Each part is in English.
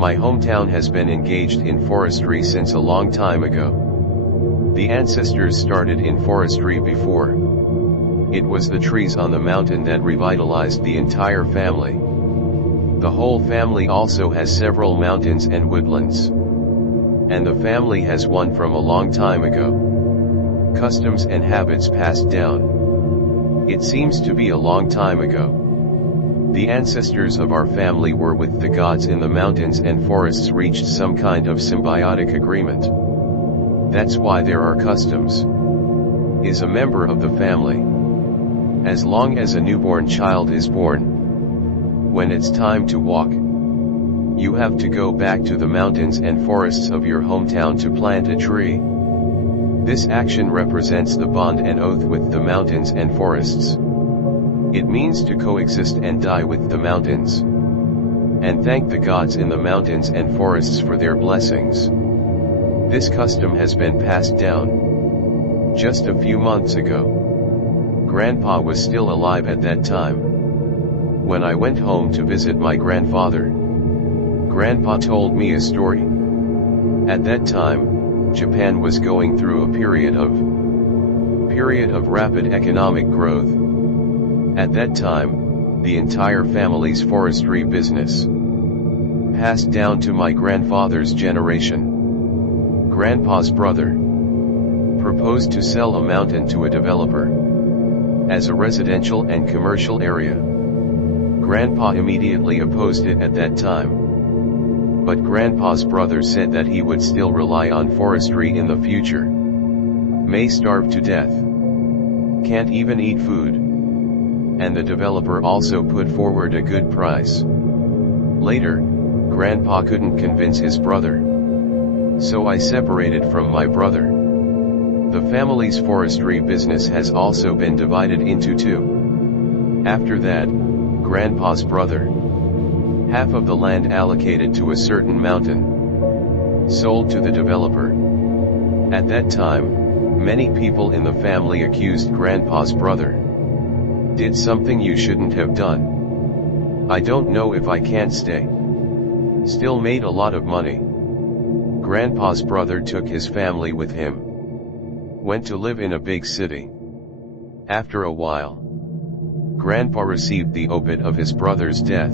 My hometown has been engaged in forestry since a long time ago. The ancestors started in forestry before. It was the trees on the mountain that revitalized the entire family. The whole family also has several mountains and woodlands. And the family has one from a long time ago. Customs and habits passed down. It seems to be a long time ago. The ancestors of our family were with the gods in the mountains and forests, reached some kind of symbiotic agreement. That's why there are customs. Is a member of the family. As long as a newborn child is born, when it's time to walk, you have to go back to the mountains and forests of your hometown to plant a tree. This action represents the bond and oath with the mountains and forests. It means to coexist and die with the mountains, and thank the gods in the mountains and forests for their blessings. This custom has been passed down. Just a few months ago, Grandpa was still alive at that time. When I went home to visit my grandfather, Grandpa told me a story. At that time, Japan was going through a period of rapid economic growth. At that time, the entire family's forestry business passed down to my grandfather's generation. Grandpa's brother proposed to sell a mountain to a developer as a residential and commercial area. Grandpa immediately opposed it at that time. But Grandpa's brother said that he would still rely on forestry in the future. May starve to death. Can't even eat food. And the developer also put forward a good price. Later, Grandpa couldn't convince his brother. So I separated from my brother. The family's forestry business has also been divided into two. After that, Grandpa's brother, half of the land allocated to a certain mountain, sold to the developer. At that time, many people in the family accused Grandpa's brother. Did something you shouldn't have done. I don't know if I can't stay. Still made a lot of money. Grandpa's brother took his family with him. Went to live in a big city. After a while, Grandpa received the obit of his brother's death.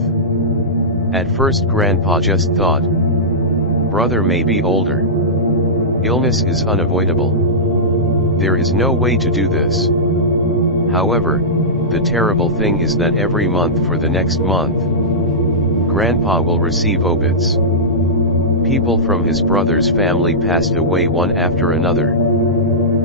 At first Grandpa just thought, brother may be older. Illness is unavoidable. There is no way to do this. However, the terrible thing is that every month for the next month, Grandpa will receive obits. People from his brother's family passed away one after another.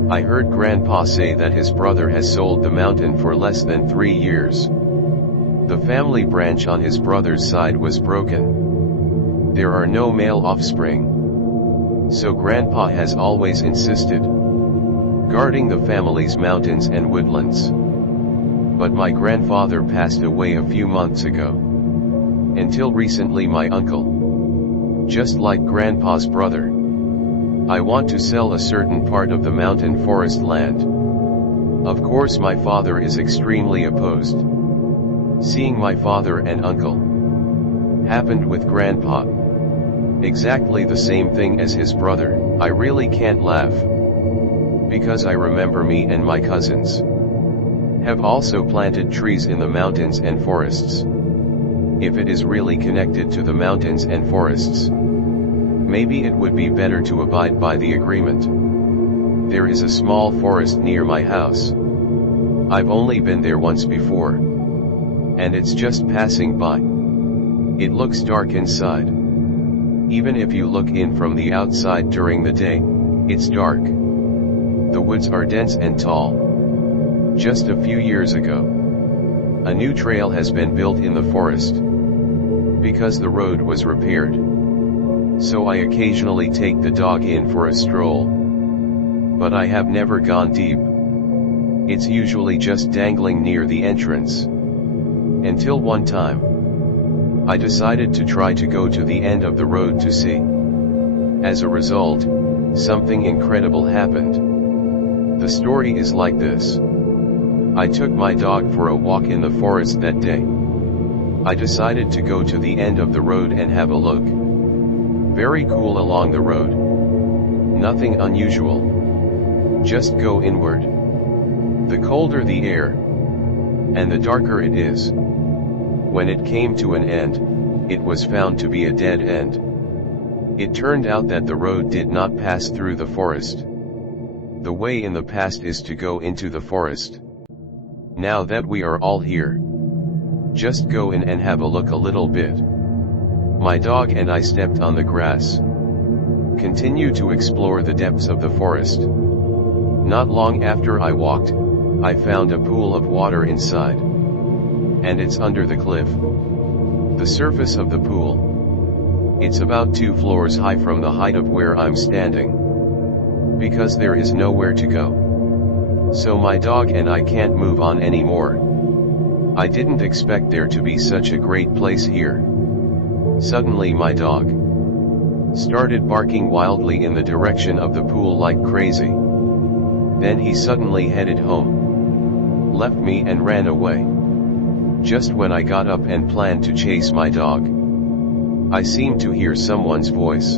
I heard Grandpa say that his brother has sold the mountain for less than 3 years. The family branch on his brother's side was broken. There are no male offspring. So Grandpa has always insisted guarding the family's mountains and woodlands. But my grandfather passed away a few months ago. Until recently my uncle, just like Grandpa's brother, I want to sell a certain part of the mountain forest land. Of course my father is extremely opposed. Seeing my father and uncle happened with Grandpa. Exactly the same thing as his brother. I really can't laugh. Because I remember me and my cousins have also planted trees in the mountains and forests. If it is really connected to the mountains and forests, maybe it would be better to abide by the agreement. There is a small forest near my house. I've only been there once before. And it's just passing by. It looks dark inside. Even if you look in from the outside during the day, it's dark. The woods are dense and tall. Just a few years ago, a new trail has been built in the forest, because the road was repaired. So I occasionally take the dog in for a stroll. But I have never gone deep. It's usually just dangling near the entrance. Until one time, I decided to try to go to the end of the road to see. As a result, something incredible happened. The story is like this. I took my dog for a walk in the forest that day. I decided to go to the end of the road and have a look. Very cool along the road. Nothing unusual. Just go inward. The colder the air, and the darker it is. When it came to an end, it was found to be a dead end. It turned out that the road did not pass through the forest. The way in the past is to go into the forest. Now that we are all here, just go in and have a look a little bit. My dog and I stepped on the grass. Continue to explore the depths of the forest. Not long after I walked, I found a pool of water inside. And it's under the cliff. The surface of the pool. It's about 2 floors high from the height of where I'm standing. Because there is nowhere to go. So my dog and I can't move on anymore. I didn't expect there to be such a great place here. Suddenly my dog started barking wildly in the direction of the pool like crazy. Then he suddenly headed home, left me and ran away. Just when I got up and planned to chase my dog, I seemed to hear someone's voice.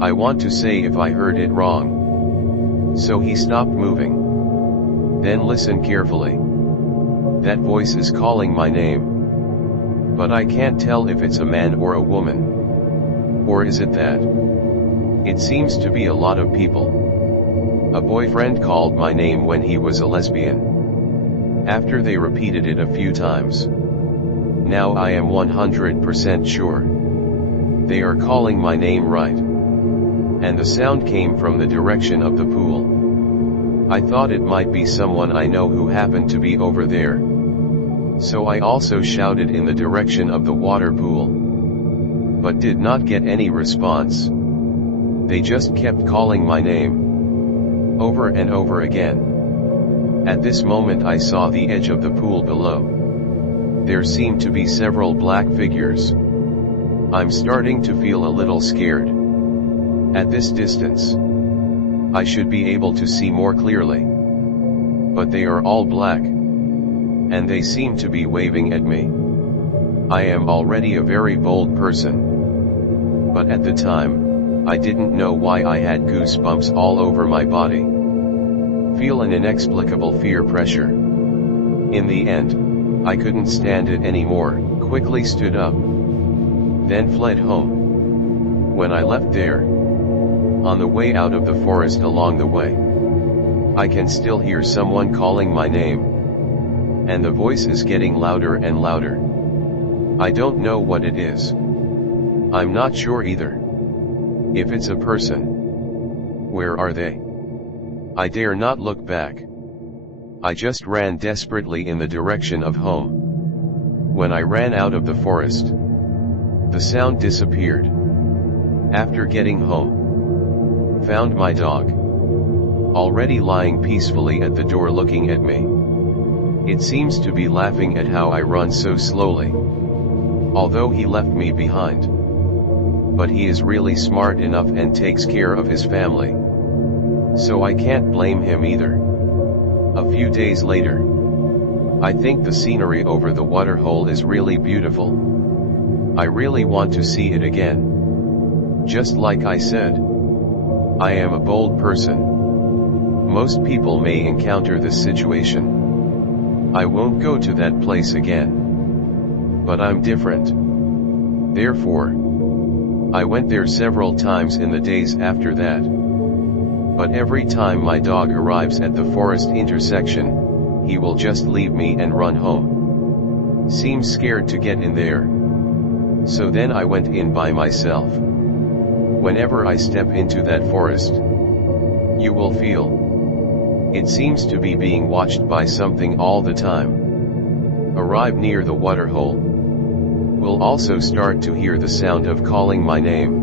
I want to say if I heard it wrong. So he stopped moving. Then listen carefully. That voice is calling my name. But I can't tell if it's a man or a woman. Or is it that? It seems to be a lot of people. A boyfriend called my name when he was a lesbian. After they repeated it a few times. Now I am 100% sure. They are calling my name right. And the sound came from the direction of the pool. I thought it might be someone I know who happened to be over there. So I also shouted in the direction of the water pool. But did not get any response. They just kept calling my name. Over and over again. At this moment I saw the edge of the pool below. There seemed to be several black figures. I'm starting to feel a little scared. At this distance, I should be able to see more clearly. But they are all black. And they seem to be waving at me. I am already a very bold person. But at the time, I didn't know why I had goosebumps all over my body. Feel an inexplicable fear pressure. In the end, I couldn't stand it anymore, quickly stood up. Then fled home. When I left there, on the way out of the forest along the way, I can still hear someone calling my name. And the voice is getting louder and louder. I don't know what it is. I'm not sure either. If it's a person. Where are they? I dare not look back. I just ran desperately in the direction of home. When I ran out of the forest, the sound disappeared. After getting home, found my dog already lying peacefully at the door looking at me. It seems to be laughing at how I run so slowly. Although he left me behind. But he is really smart enough and takes care of his family. So I can't blame him either. A few days later, I think the scenery over the waterhole is really beautiful. I really want to see it again. Just like I said, I am a bold person. Most people may encounter this situation. I won't go to that place again. But I'm different. Therefore, I went there several times in the days after that. But every time my dog arrives at the forest intersection, he will just leave me and run home. Seems scared to get in there. So then I went in by myself. Whenever I step into that forest, you will feel. It seems to be being watched by something all the time. Arrive near the waterhole. Will also start to hear the sound of calling my name.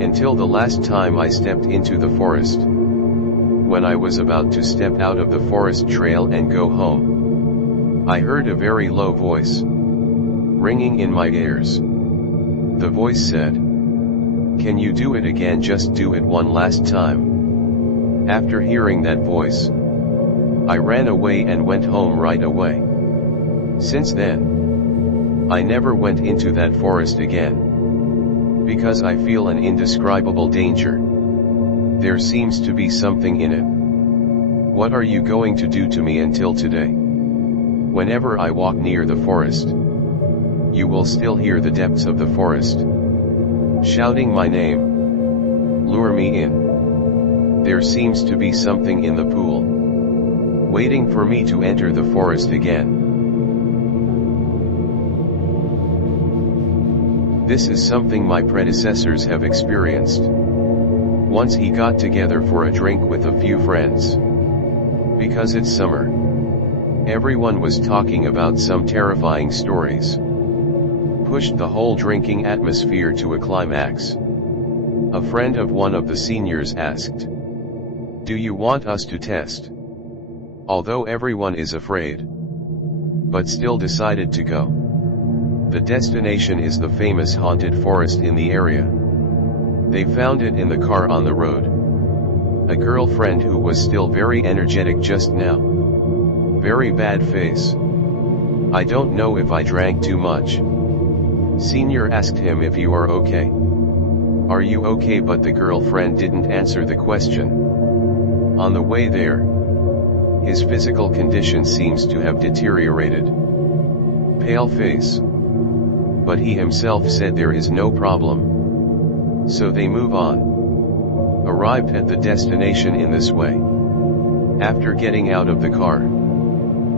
Until the last time I stepped into the forest. When I was about to step out of the forest trail and go home, I heard a very low voice ringing in my ears. The voice said, "Can you do it again? Just do it one last time." After hearing that voice, I ran away and went home right away. Since then, I never went into that forest again. Because I feel an indescribable danger. There seems to be something in it. What are you going to do to me until today? Whenever I walk near the forest, you will still hear the depths of the forest shouting my name. Lure me in. There seems to be something in the pool, waiting for me to enter the forest again. This is something my predecessors have experienced. Once he got together for a drink with a few friends. Because it's summer, everyone was talking about some terrifying stories. Pushed the whole drinking atmosphere to a climax. A friend of one of the seniors asked, "Do you want us to test?" Although everyone is afraid, but still decided to go. The destination is the famous haunted forest in the area. They found it in the car on the road. A girlfriend who was still very energetic just now. Very bad face. "I don't know if I drank too much." Senior asked him if you are okay. "Are you okay?" But the girlfriend didn't answer the question. On the way there, his physical condition seems to have deteriorated. Pale face. But he himself said there is no problem. So they move on. Arrived at the destination in this way. After getting out of the car,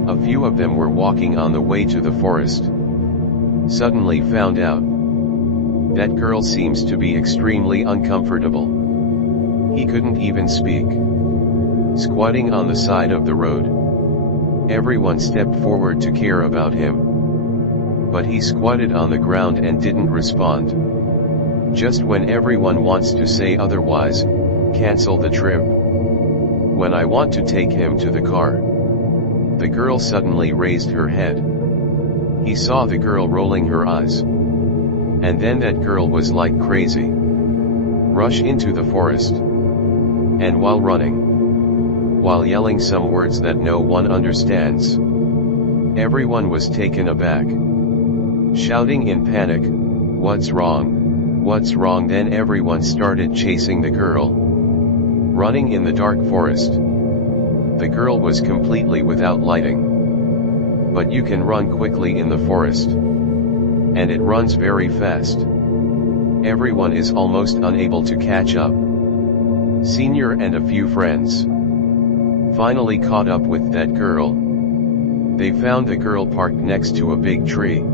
a few of them were walking on the way to the forest. Suddenly found out that girl seems to be extremely uncomfortable. He couldn't even speak. Squatting on the side of the road. Everyone stepped forward to care about him. But he squatted on the ground and didn't respond. Just when everyone wants to say otherwise, cancel the trip. When I want to take him to the car, the girl suddenly raised her head. He saw the girl rolling her eyes. And then that girl was like crazy. Rush into the forest. And while running, while yelling some words that no one understands, everyone was taken aback. Shouting in panic, "What's wrong? What's wrong?" Then everyone started chasing the girl. Running in the dark forest. The girl was completely without lighting. But you can run quickly in the forest. And it runs very fast. Everyone is almost unable to catch up. Senior and a few friends finally caught up with that girl. They found the girl parked next to a big tree.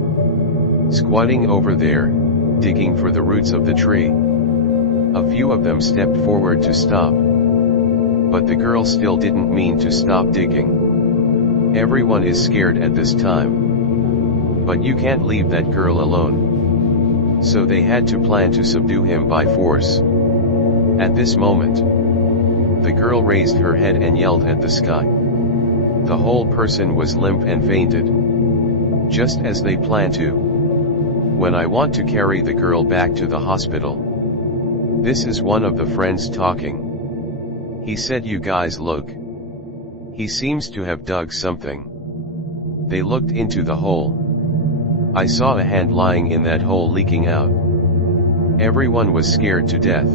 Squatting over there, digging for the roots of the tree. A few of them stepped forward to stop. But the girl still didn't mean to stop digging. Everyone is scared at this time. But you can't leave that girl alone. So they had to plan to subdue him by force. At this moment, the girl raised her head and yelled at the sky. The whole person was limp and fainted. Just as they planned to. When I want to carry the girl back to the hospital. This is one of the friends talking. He said, "You guys look. He seems to have dug something." They looked into the hole. I saw a hand lying in that hole leaking out. Everyone was scared to death.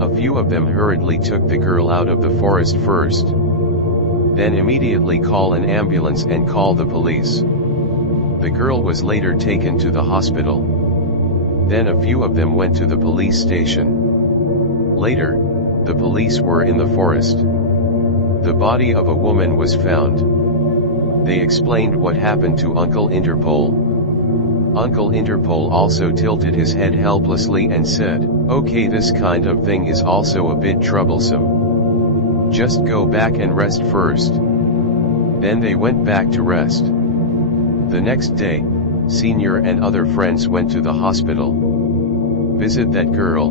A few of them hurriedly took the girl out of the forest first. Then immediately call an ambulance and call the police. The girl was later taken to the hospital. Then a few of them went to the police station. Later, the police were in the forest. The body of a woman was found. They explained what happened to Uncle Interpol. Uncle Interpol also tilted his head helplessly and said, "Okay, this kind of thing is also a bit troublesome. Just go back and rest first." Then they went back to rest. The next day, Senior and other friends went to the hospital. Visit that girl.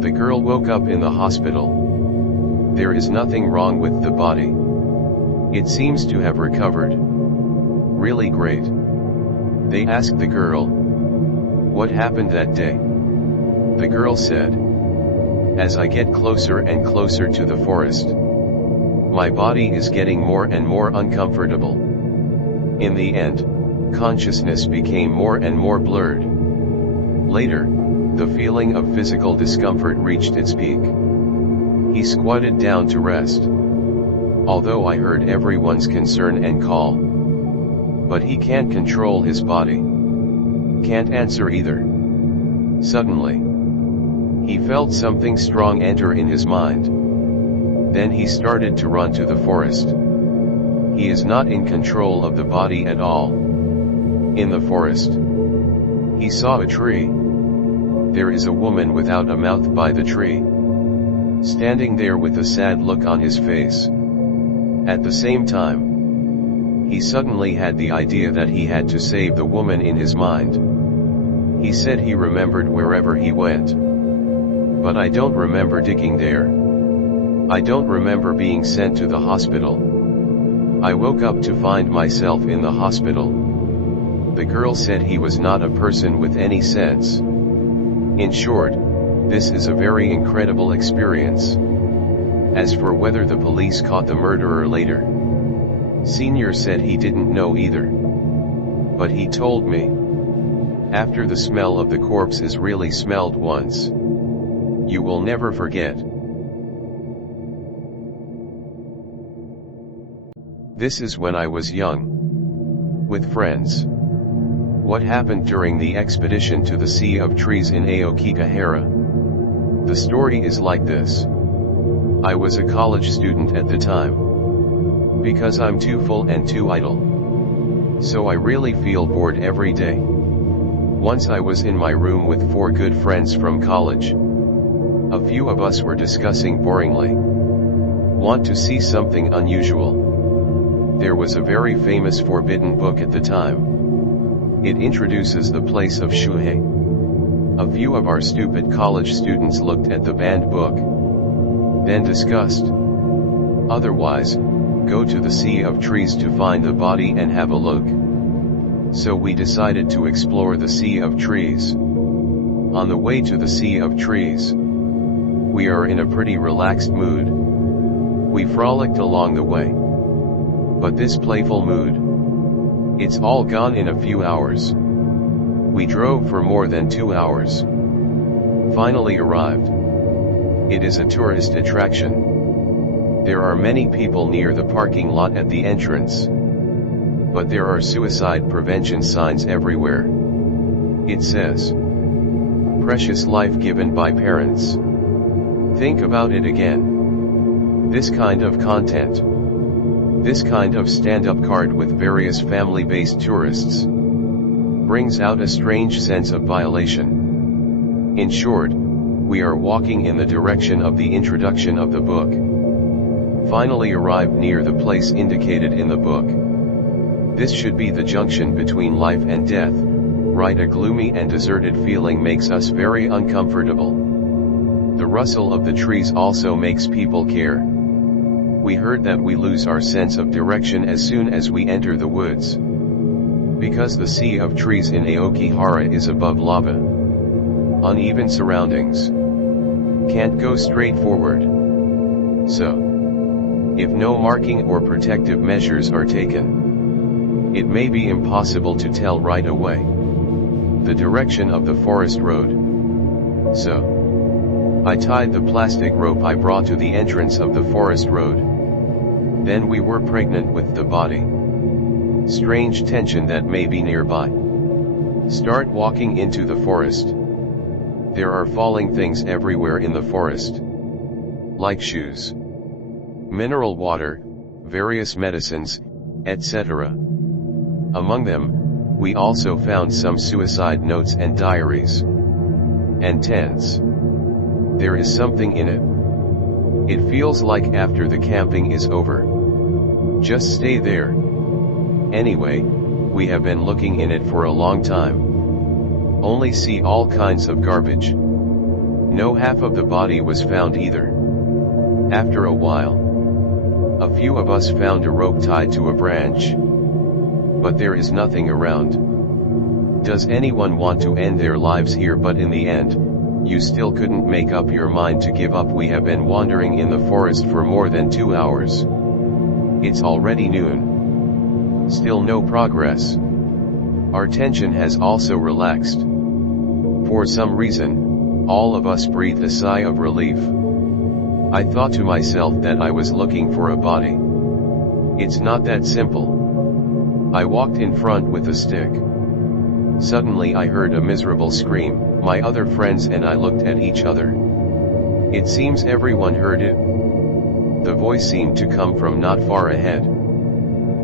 The girl woke up in the hospital. There is nothing wrong with the body. It seems to have recovered. Really great. They asked the girl, "What happened that day?" The girl said, "As I get closer and closer to the forest, my body is getting more and more uncomfortable. In the end, consciousness became more and more blurred. Later, The feeling of physical discomfort reached its peak. He squatted down to rest. Although I heard everyone's concern and call. But he can't control his body. Can't answer either. Suddenly, he felt something strong enter in his mind. Then he started to run to the forest. He is not in control of the body at all. In the forest, he saw a tree. There is a woman without a mouth by the tree, standing there with a sad look on his face. At the same time, he suddenly had the idea that he had to save the woman in his mind. He said he remembered wherever he went. But I don't remember digging there. I don't remember being sent to the hospital. I woke up to find myself in the hospital. The girl said he was not a person with any sense. In short, this is a very incredible experience. As for whether the police caught the murderer later, Senior said he didn't know either. But he told me, after the smell of the corpse is really smelled once, you will never forget. This is when I was young, with friends. What happened during the expedition to the Sea of Trees in Aokigahara? The story is like this. I was a college student at the time. Because I'm too full and too idle. So I really feel bored every day. Once I was in my room with 4 good friends from college. A few of us were discussing boringly. Want to see something unusual? There was a very famous forbidden book at the time. It introduces the place of Shuhei. A few of our stupid college students looked at the banned book. Then discussed. Otherwise, go to the Sea of Trees to find the body and have a look. So we decided to explore the Sea of Trees. On the way to the Sea of Trees, we are in a pretty relaxed mood. We frolicked along the way. But this playful mood, it's all gone in a few hours. We drove for more than 2 hours. Finally arrived. It is a tourist attraction. There are many people near the parking lot at the entrance. But there are suicide prevention signs everywhere. It says, "Precious life given by parents." Think about it again. This kind of content. This kind of stand-up card with various family-based tourists brings out a strange sense of violation. In short, we are walking in the direction of the introduction of the book. Finally arrived near the place indicated in the book. This should be the junction between life and death, right? A gloomy and deserted feeling makes us very uncomfortable. The rustle of the trees also makes people care. We heard that we lose our sense of direction as soon as we enter the woods. Because the Sea of Trees in Aokigahara is above lava. Uneven surroundings. Can't go straight forward. So, if no marking or protective measures are taken, it may be impossible to tell right away the direction of the forest road. So, I tied the plastic rope I brought to the entrance of the forest road. Then we were pregnant with the body. Strange tension that may be nearby. Start walking into the forest. There are falling things everywhere in the forest. Like shoes, mineral water, various medicines, etc. Among them, we also found some suicide notes and diaries. And tents. There is something in it. It feels like after the camping is over, just stay there. Anyway, we have been looking in it for a long time. Only see all kinds of garbage. No half of the body was found either. After a while, a few of us found a rope tied to a branch. But there is nothing around. Does anyone want to end their lives here? But in the end, you still couldn't make up your mind to give up. We have been wandering in the forest for more than 2 hours. It's already noon. Still no progress. Our tension has also relaxed. For some reason, All of us breathed a sigh of relief. I thought to myself that I was looking for a body. It's not that simple. I walked in front with a stick. Suddenly I heard a miserable scream. My other friends and I looked at each other. It seems everyone heard it. The voice seemed to come from not far ahead.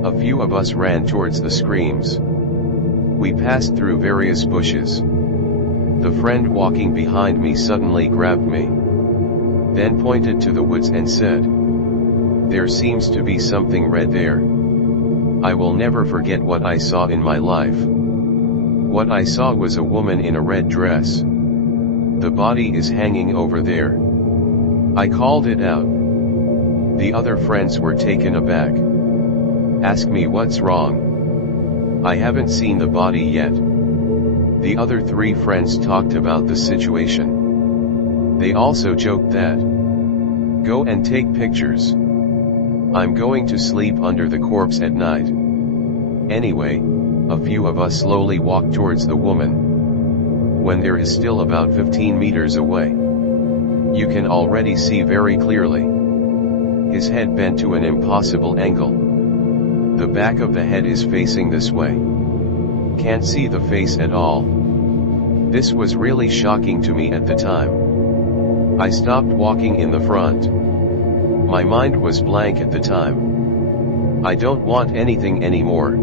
A few of us ran towards the screams. We passed through various bushes. The friend walking behind me suddenly grabbed me, then pointed to the woods and said, "There seems to be something red there." I will never forget what I saw in my life. What I saw was a woman in a red dress. The body is hanging over there. I called it out. The other friends were taken aback. Ask me what's wrong. I haven't seen the body yet. The other 3 friends talked about the situation. They also joked that, "Go and take pictures. I'm going to sleep under the corpse at night." Anyway, a few of us slowly walked towards the woman. When there is still about 15 meters away, you can already see very clearly. His head bent to an impossible angle. The back of the head is facing this way. Can't see the face at all. This was really shocking to me at the time. I stopped walking in the front. My mind was blank at the time. I don't want anything anymore.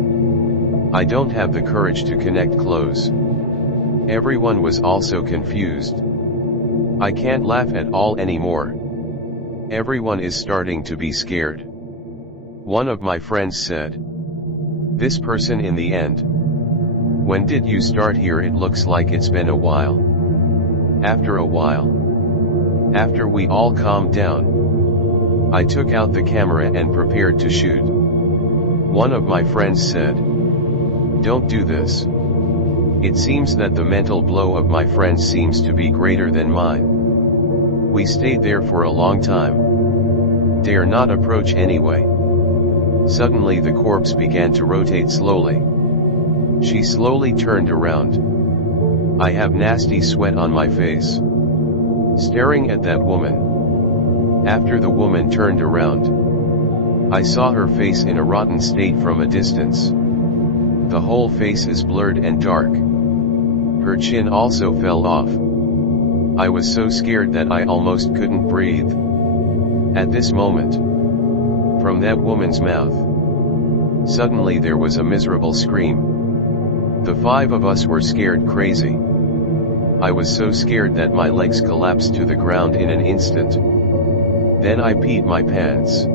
I don't have the courage to connect close. Everyone was also confused. I can't laugh at all anymore. Everyone is starting to be scared. One of my friends said, "This person in the end. When did you start here? It looks like it's been a while." After a while, after we all calmed down, I took out the camera and prepared to shoot. One of my friends said, "Don't do this. It seems that the mental blow of my friends seems to be greater than mine." We stayed there for a long time. Dare not approach anyway. Suddenly the corpse began to rotate slowly. She slowly turned around. I have nasty sweat on my face, staring at that woman. After the woman turned around, I saw her face in a rotten state from a distance. The whole face is blurred and dark. Her chin also fell off. I was so scared that I almost couldn't breathe. At this moment, from that woman's mouth, suddenly there was a miserable scream. The 5 of us were scared crazy. I was so scared that my legs collapsed to the ground in an instant. Then I peed my pants.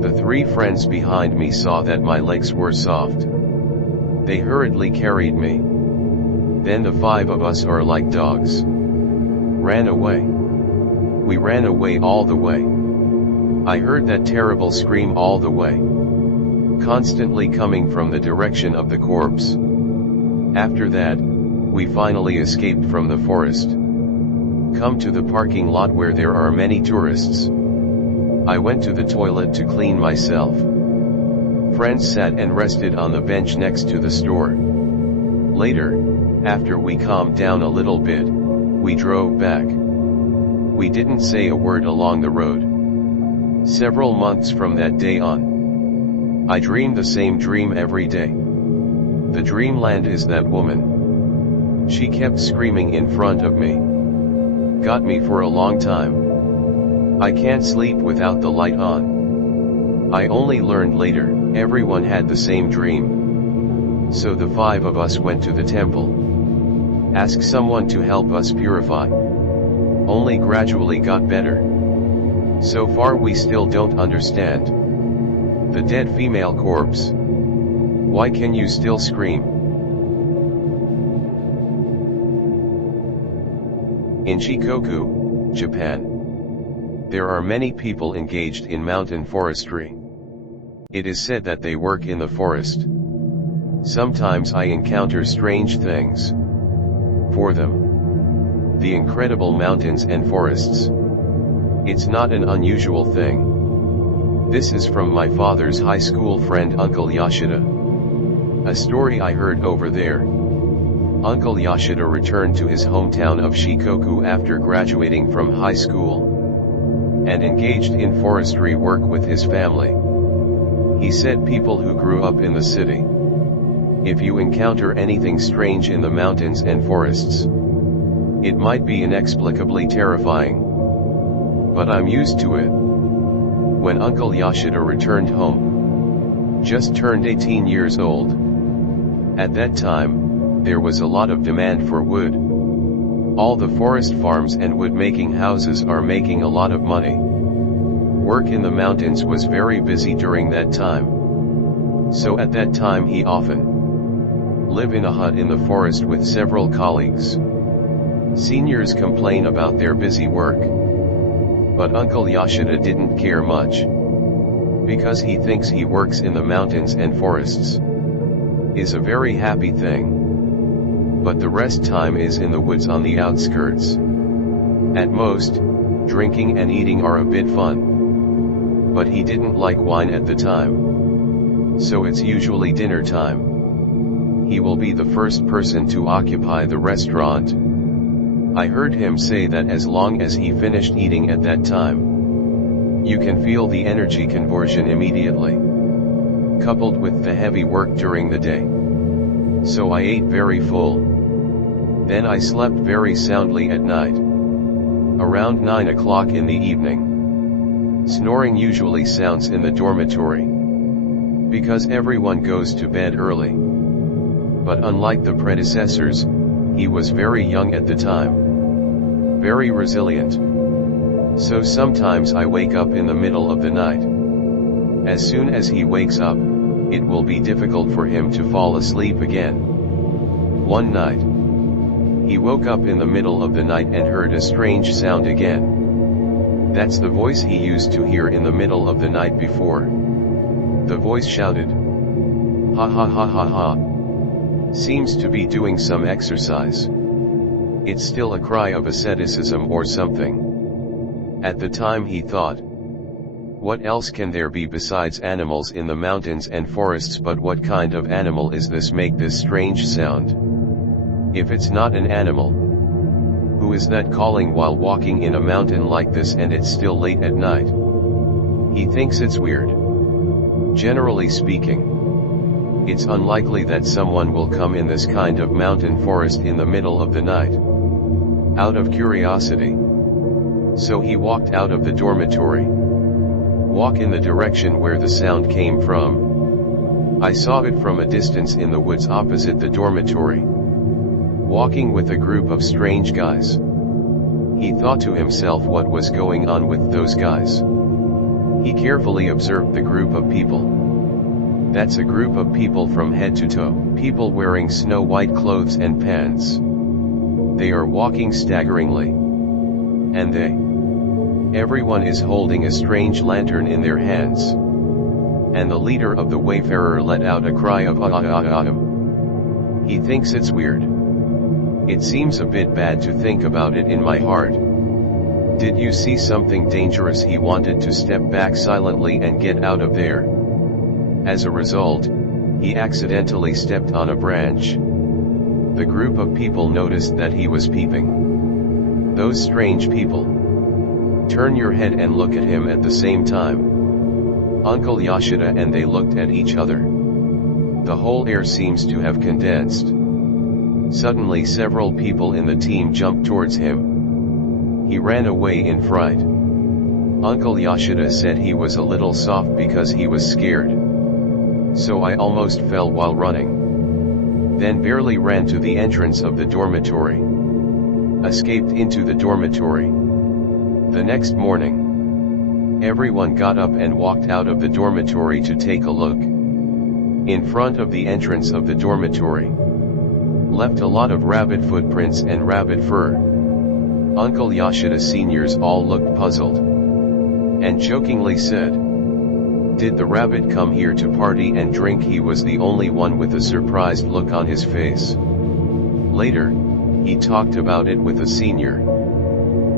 The 3 friends behind me saw that my legs were soft. They hurriedly carried me. Then the 5 of us are like dogs. Ran away. We ran away all the way. I heard that terrible scream all the way, constantly coming from the direction of the corpse. After that, we finally escaped from the forest. Come to the parking lot where there are many tourists. I went to the toilet to clean myself. Friends sat and rested on the bench next to the store. Later, after we calmed down a little bit, we drove back. We didn't say a word along the road. Several months from that day on, I dreamed the same dream every day. The dreamland is that woman. She kept screaming in front of me. Got me for a long time. I can't sleep without the light on. I only learned later, everyone had the same dream. So the 5 of us went to the temple. Asked someone to help us purify. Only gradually got better. So far we still don't understand. The dead female corpse. Why can you still scream? In Shikoku, Japan, there are many people engaged in mountain forestry. It is said that they work in the forest. Sometimes I encounter strange things. For them, the incredible mountains and forests, it's not an unusual thing. This is from my father's high school friend Uncle Yoshida. A story I heard over there. Uncle Yashida returned to his hometown of Shikoku after graduating from high school, and engaged in forestry work with his family. He said people who grew up in the city, if you encounter anything strange in the mountains and forests, it might be inexplicably terrifying. But I'm used to it. When Uncle Yashida returned home, just turned 18 years old. At that time, there was a lot of demand for wood. All the forest farms and wood-making houses are making a lot of money. Work in the mountains was very busy during that time. So at that time he often live in a hut in the forest with several colleagues. Seniors complain about their busy work. But Uncle Yashida didn't care much. Because he thinks he works in the mountains and forests is a very happy thing. But the rest time is in the woods on the outskirts. At most, drinking and eating are a bit fun. But he didn't like wine at the time. So it's usually dinner time. He will be the first person to occupy the restaurant. I heard him say that as long as he finished eating at that time, you can feel the energy conversion immediately, coupled with the heavy work during the day. So I ate very full. Then I slept very soundly at night. Around 9 o'clock in the evening. Snoring usually sounds in the dormitory, because everyone goes to bed early. But unlike the predecessors, he was very young at the time. Very resilient. So sometimes I wake up in the middle of the night. As soon as he wakes up, it will be difficult for him to fall asleep again. One night, he woke up in the middle of the night and heard a strange sound again. That's the voice he used to hear in the middle of the night before. The voice shouted, "Ha ha ha ha ha." Seems to be doing some exercise. It's still a cry of asceticism or something. At the time he thought, what else can there be besides animals in the mountains and forests, but what kind of animal is this make this strange sound? If it's not an animal, who is that calling while walking in a mountain like this and it's still late at night? He thinks it's weird. Generally speaking, it's unlikely that someone will come in this kind of mountain forest in the middle of the night, out of curiosity. So he walked out of the dormitory. Walk in the direction where the sound came from. I saw it from a distance in the woods opposite the dormitory, walking with a group of strange guys. He thought to himself what was going on with those guys. He carefully observed the group of people. That's a group of people from head to toe, people wearing snow-white clothes and pants. They are walking staggeringly. And everyone is holding a strange lantern in their hands. And the leader of the wayfarer let out a cry of ah. He thinks it's weird. It seems a bit bad to think about it in my heart. Did you see something dangerous? He wanted to step back silently and get out of there. As a result, he accidentally stepped on a branch. The group of people noticed that he was peeping. Those strange people. Turn your head and look at him at the same time. Uncle Yashida and they looked at each other. The whole air seems to have condensed. Suddenly several people in the team jumped towards him. He ran away in fright. Uncle Yashida said he was a little soft because he was scared. So I almost fell while running. Then barely ran to the entrance of the dormitory. Escaped into the dormitory. The next morning, everyone got up and walked out of the dormitory to take a look. In front of the entrance of the dormitory, left a lot of rabbit footprints and rabbit fur. Uncle Yashida seniors all looked puzzled, and jokingly said, "Did the rabbit come here to party and drink?" He was the only one with a surprised look on his face. Later, he talked about it with a senior.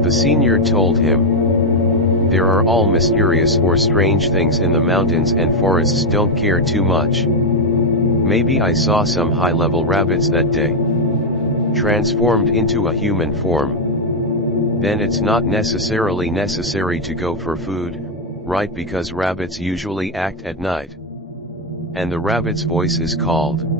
The senior told him, "There are all mysterious or strange things in the mountains and forests, don't care too much. Maybe I saw some high-level rabbits that day. transformed into a human form. Then it's not necessarily necessary to go for food, right? Because rabbits usually act at night. And the rabbit's voice is called